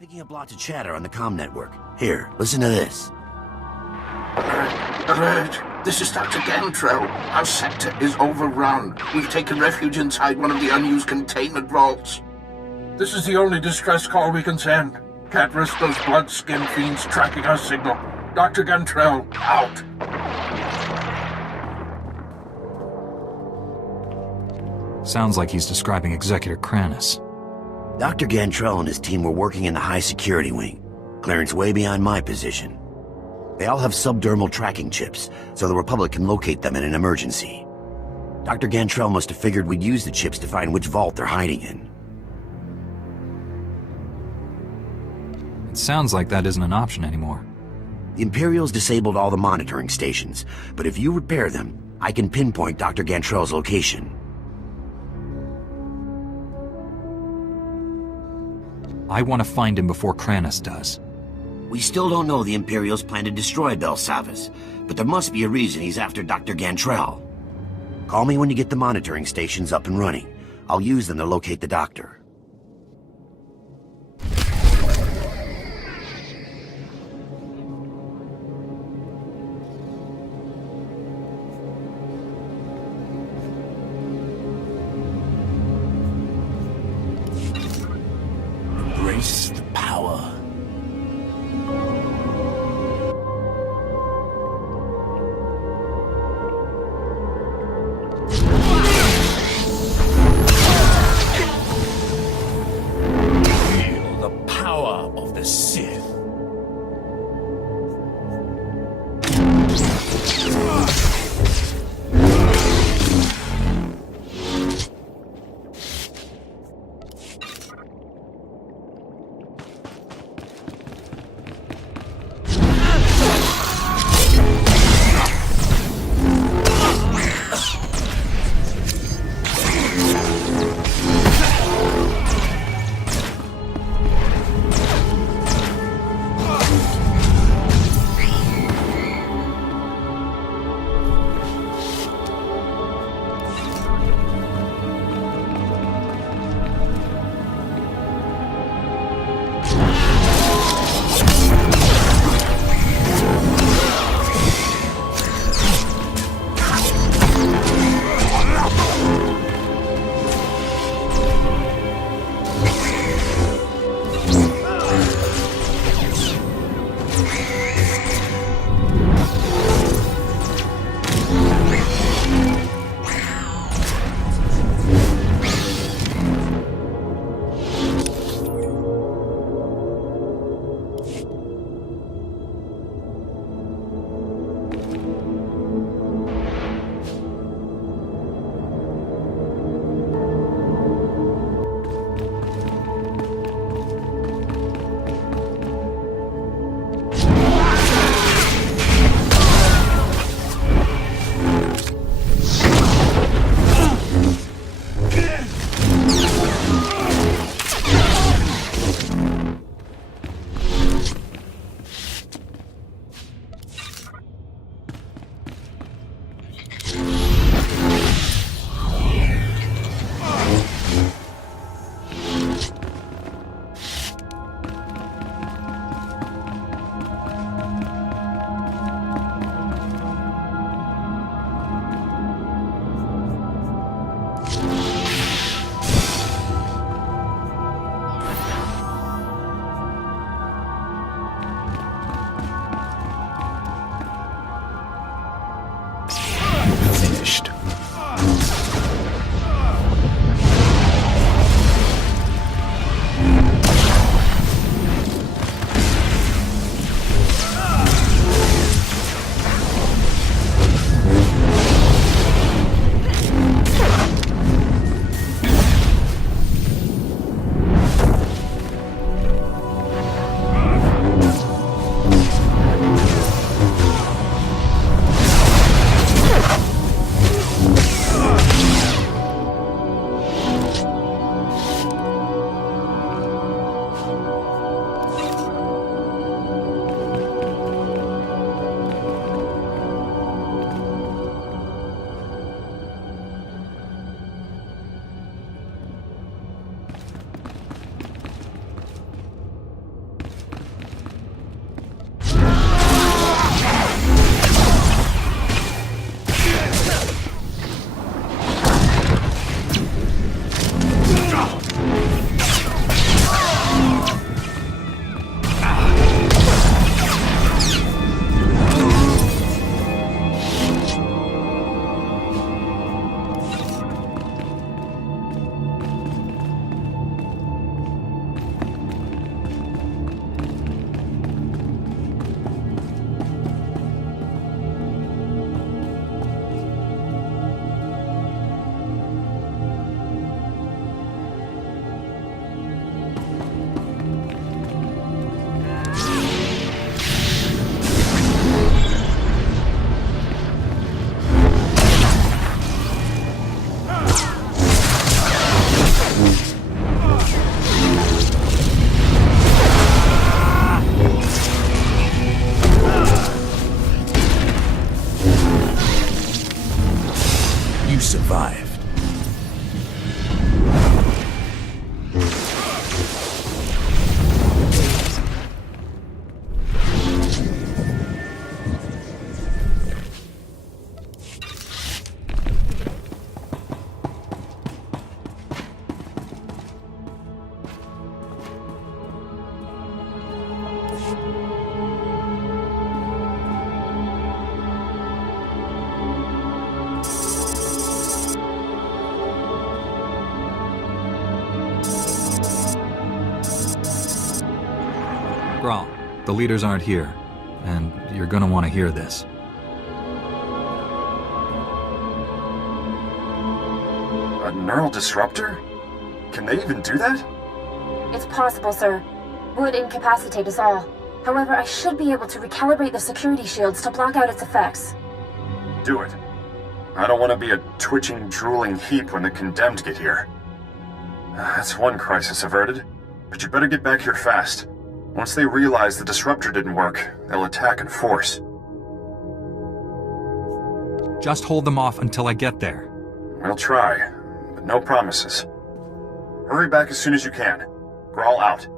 Picking up lots of chatter on the comm network. Here, listen to this. Alert! This is Dr. Gantrell. Our sector is overrun. We've taken refuge inside one of the unused containment vaults. This is the only distress call we can send. Can't risk those blood-skin fiends tracking our signal. Dr. Gantrell, out! Sounds like he's describing Executor Kranis. Dr. Gantrell and his team were working in the high security wing. Clearance way beyond my position. They all have subdermal tracking chips, so the Republic can locate them in an emergency. Dr. Gantrell must have figured we'd use the chips to find which vault they're hiding in. It sounds like that isn't an option anymore. The Imperials disabled all the monitoring stations, but if you repair them, I can pinpoint Dr. Gantrell's location. I want to find him before Kranis does. We still don't know the Imperials plan to destroy Belsavis, but there must be a reason he's after Dr. Gantrell. Call me when you get the monitoring stations up and running. I'll use them to locate the doctor. Embrace the power. Feel the power of the Sith. you survived. Grawl, the leaders aren't here, and you're gonna want to hear this. A neural disruptor? Can they even do that? It's possible, sir. Would incapacitate us all. However, I should be able to recalibrate the security shields to block out its effects. Do it. I don't want to be a twitching, drooling heap when the condemned get here. That's one crisis averted, but you better get back here fast. Once they realize the disruptor didn't work, they'll attack in force. Just hold them off until I get there. We'll try, but no promises. Hurry back as soon as you can. Grawl out.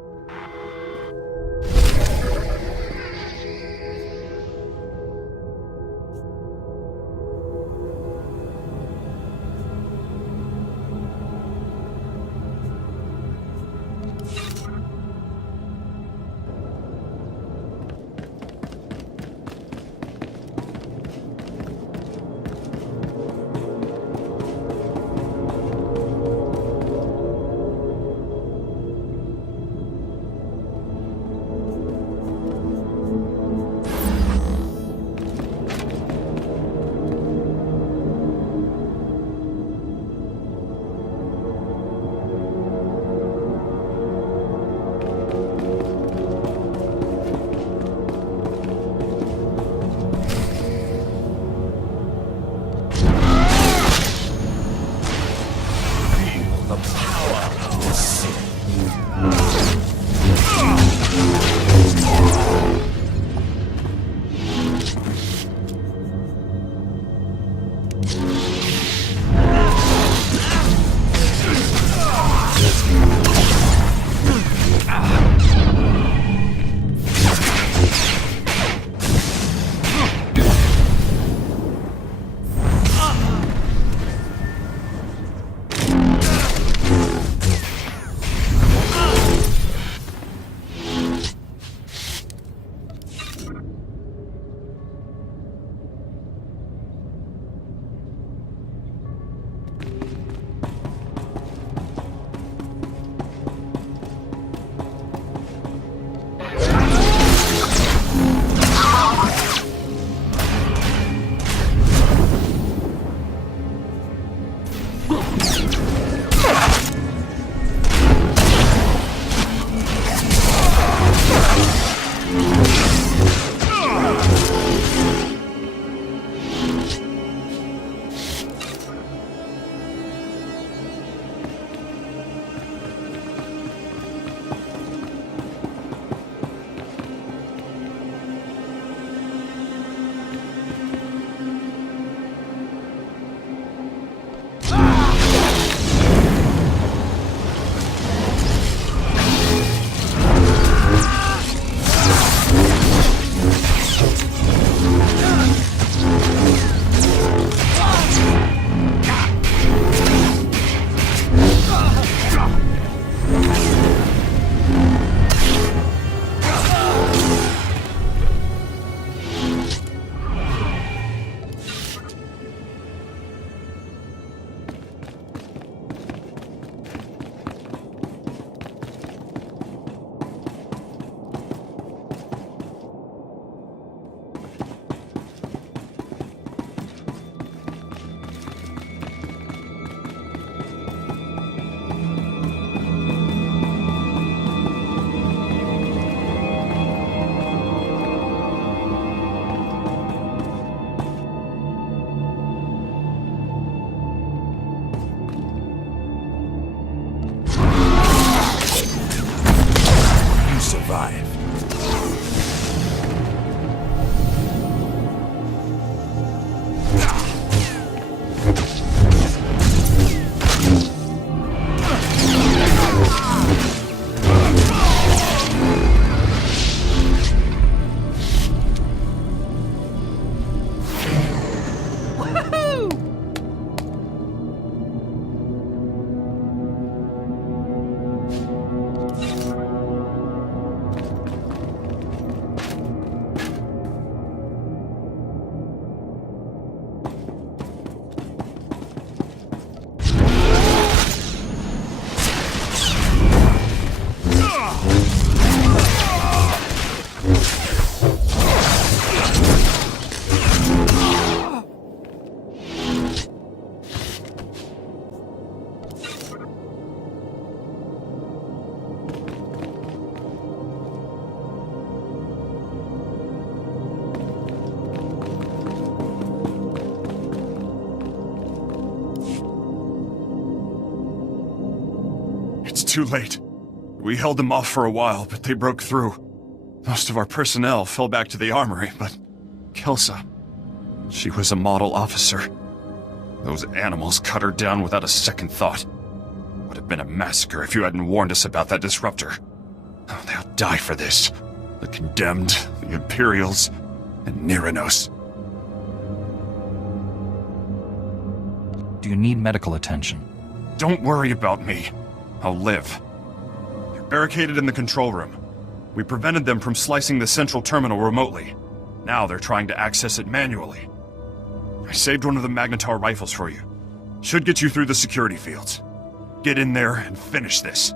too late. We held them off for a while, but they broke through. Most of our personnel fell back to the armory, but Kelsa, she was a model officer. Those animals cut her down without a second thought. Would have been a massacre if you hadn't warned us about that disruptor. Oh, they'll die for this. The Condemned, the Imperials, and Nyranos. Do you need medical attention? Don't worry about me. I'll live. They're barricaded in the control room. We prevented them from slicing the central terminal remotely. Now they're trying to access it manually. I saved one of the Magnetar rifles for you. Should get you through the security fields. Get in there and finish this.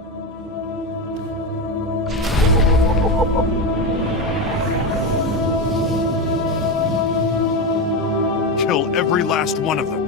Kill every last one of them.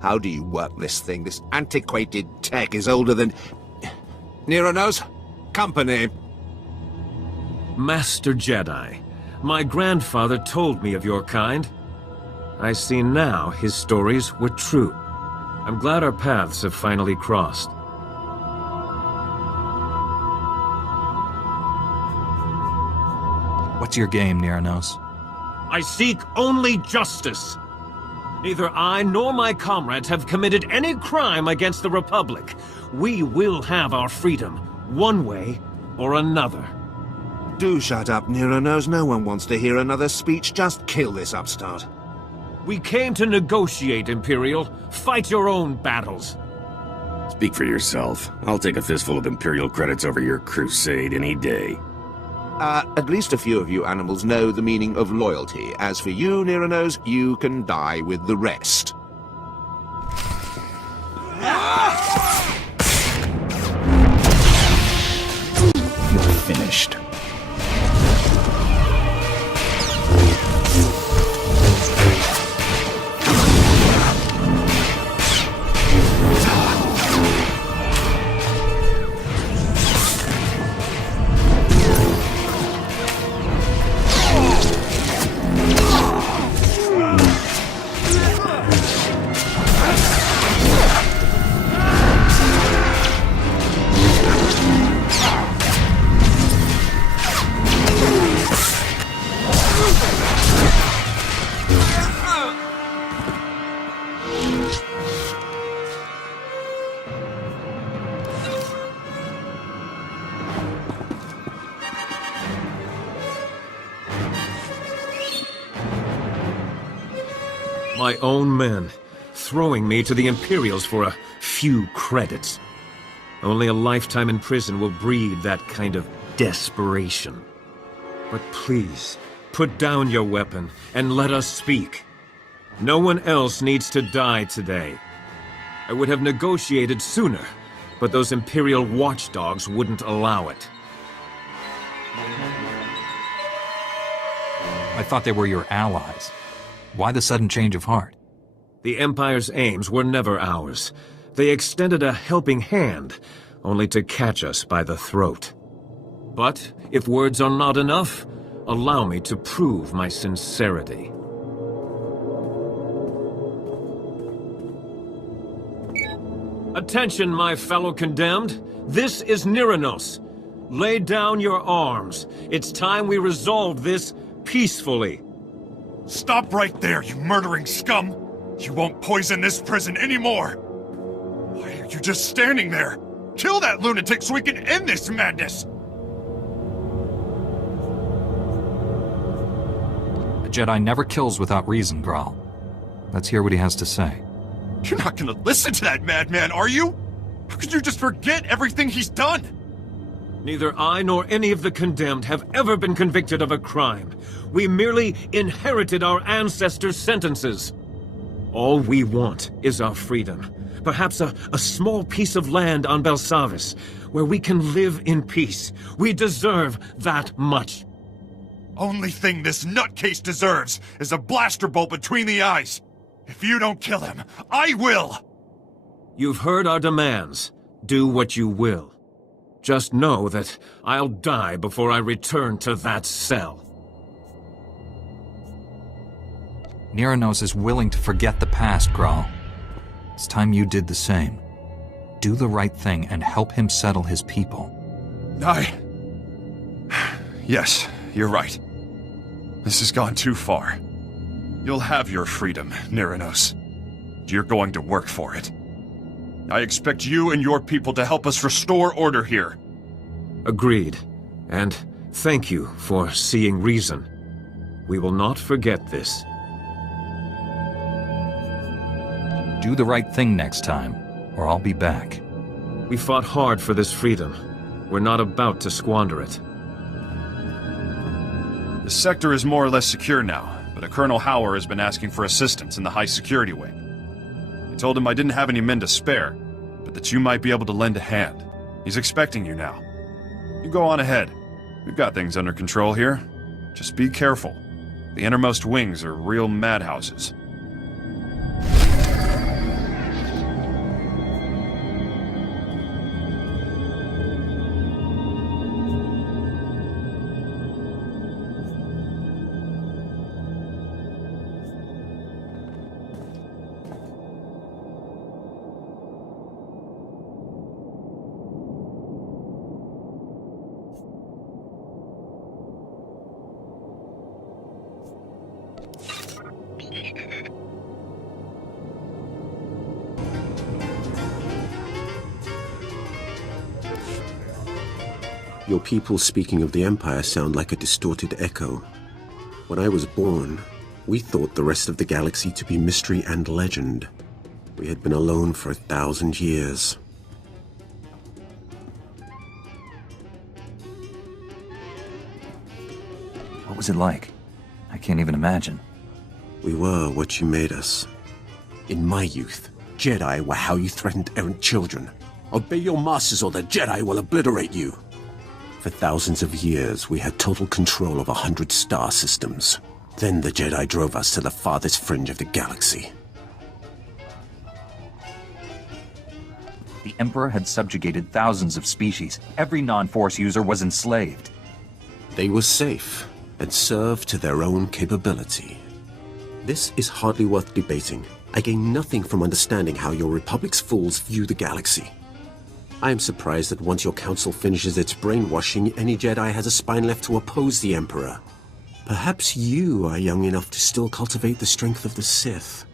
How do you work this thing? This antiquated tech is older than... Nyranos? Company. Master Jedi, my grandfather told me of your kind. I see now his stories were true. I'm glad our paths have finally crossed. What's your game, Nyranos? I seek only justice. Neither I nor my comrades have committed any crime against the Republic. We will have our freedom, one way or another. Do shut up, Nyranos. No one wants to hear another speech. Just kill this upstart. We came to negotiate, Imperial. Fight your own battles. Speak for yourself. I'll take a fistful of Imperial credits over your crusade any day. At least a few of you animals know the meaning of loyalty. As for you, Nyranos, you can die with the rest. You're finished. My own men, throwing me to the Imperials for a few credits. Only a lifetime in prison will breed that kind of desperation. But please, Put down your weapon and let us speak. No one else needs to die today. I would have negotiated sooner, but those Imperial watchdogs wouldn't allow it. I thought they were your allies. Why the sudden change of heart? The Empire's aims were never ours. They extended a helping hand, only to catch us by the throat. But if words are not enough, allow me to prove my sincerity. Attention, my fellow condemned. This is Nyranos. Lay down your arms. It's time we resolve this peacefully. Stop right there, you murdering scum! You won't poison this prison anymore! Why are you just standing there? Kill that lunatic so we can end this madness! A Jedi never kills without reason, Graal. Let's hear what he has to say. You're not gonna listen to that madman, are you? How could you just forget everything he's done? Neither I nor any of the condemned have ever been convicted of a crime. We merely inherited our ancestors' sentences. All we want is our freedom. Perhaps a small piece of land on Belsavis, where we can live in peace. We deserve that much. Only thing this nutcase deserves is a blaster bolt between the eyes. If you don't kill him, I will! You've heard our demands. Do what you will. Just know that I'll die before I return to that cell. Nyranos is willing to forget the past, Graal. It's time you did the same. Do the right thing and help him settle his people. Yes, you're right. This has gone too far. You'll have your freedom, Nyranos. You're going to work for it. I expect you and your people to help us restore order here. Agreed. And thank you for seeing reason. We will not forget this. Do the right thing next time, or I'll be back. We fought hard for this freedom. We're not about to squander it. The sector is more or less secure now, but a Colonel Hauer has been asking for assistance in the high security wing. I told him I didn't have any men to spare, but that you might be able to lend a hand. He's expecting you now. You go on ahead. We've got things under control here. Just be careful. The innermost wings are real madhouses. Your people speaking of the Empire sound like a distorted echo. When I was born, we thought the rest of the galaxy to be mystery and legend. We had been alone for 1,000 years. What was it like? I can't even imagine. We were what you made us. In my youth, Jedi were how you threatened errant children. Obey your masters or the Jedi will obliterate you. For thousands of years, we had total control of 100 star systems. Then the Jedi drove us to the farthest fringe of the galaxy. The Emperor had subjugated thousands of species. Every non-Force user was enslaved. They were safe and served to their own capability. This is hardly worth debating. I gain nothing from understanding how your Republic's fools view the galaxy. I am surprised that once your council finishes its brainwashing, any Jedi has a spine left to oppose the Emperor. Perhaps you are young enough to still cultivate the strength of the Sith.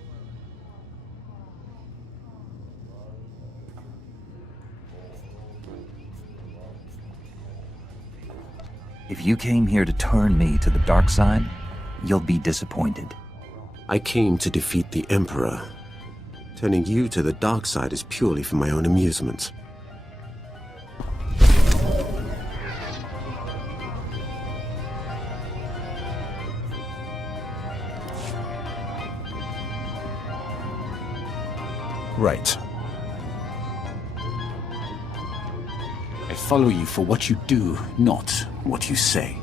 If you came here to turn me to the dark side, you'll be disappointed. I came to defeat the Emperor. Turning you to the dark side is purely for my own amusement. Right. I follow you for what you do, not what you say.